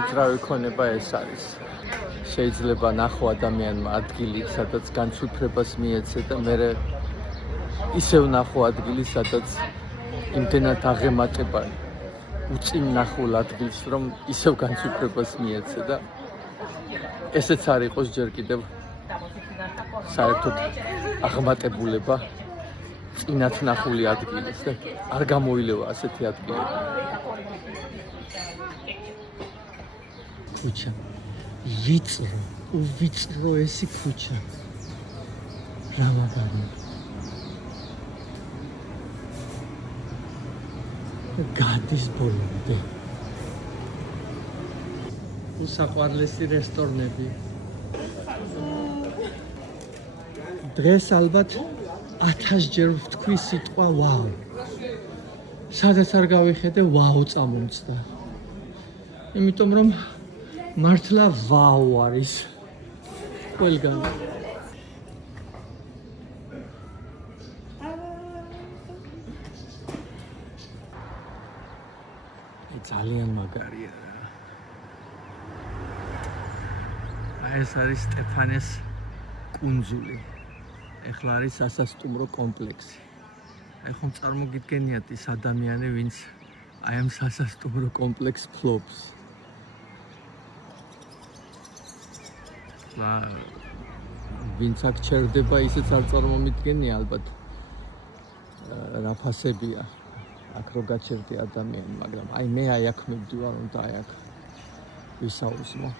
უძრავი ქონება ეს არის. შეიძლება ნახო ადამიანმა ადგილი, სადაც განსუფრებას მიეცე და მე ისევ ნახო ადგილი, სადაც იმდენად აღემატება უწინახულ ადგილს, რომ ისევ განსუფრებას მიეცე და ესეც არ იყოს ჯერ კიდევ საერთოდ აღმატებულება წინათ ნახული ადგილის და არ გამოილევა ასეთი ადგილები. ქუჩა ვიწრო ესი ქუჩა რა მაგარია გადის ბოლომდე უსაყვარლესი რესტორნები დღეს ალბათ 1000 ჯერ ვთქვი სიტყვა ვაუ სადაც არ გავიხედე ვაუ წამომწდა იმიტომ რომ მართლა ვაუ არის ყველგან ძალიან მაგარია ეს არის სტეფანეს კუნძული ეხლა არის სასასტუმრო კომპლექსი აი ხომ წარმოგიდგენიათ ის ადამიანი ვინც აი ამ სასასტუმრო კომპლექსს ფლობს ვინც აქ ჩერდება ისეც არ წარმომიდგენია ალბათ რა ფასებია აქ რო გაჩერდი ადამიანი მაგრამ აი მე აი აქ მივდივარ უნდა აი აქ ვისაუზმო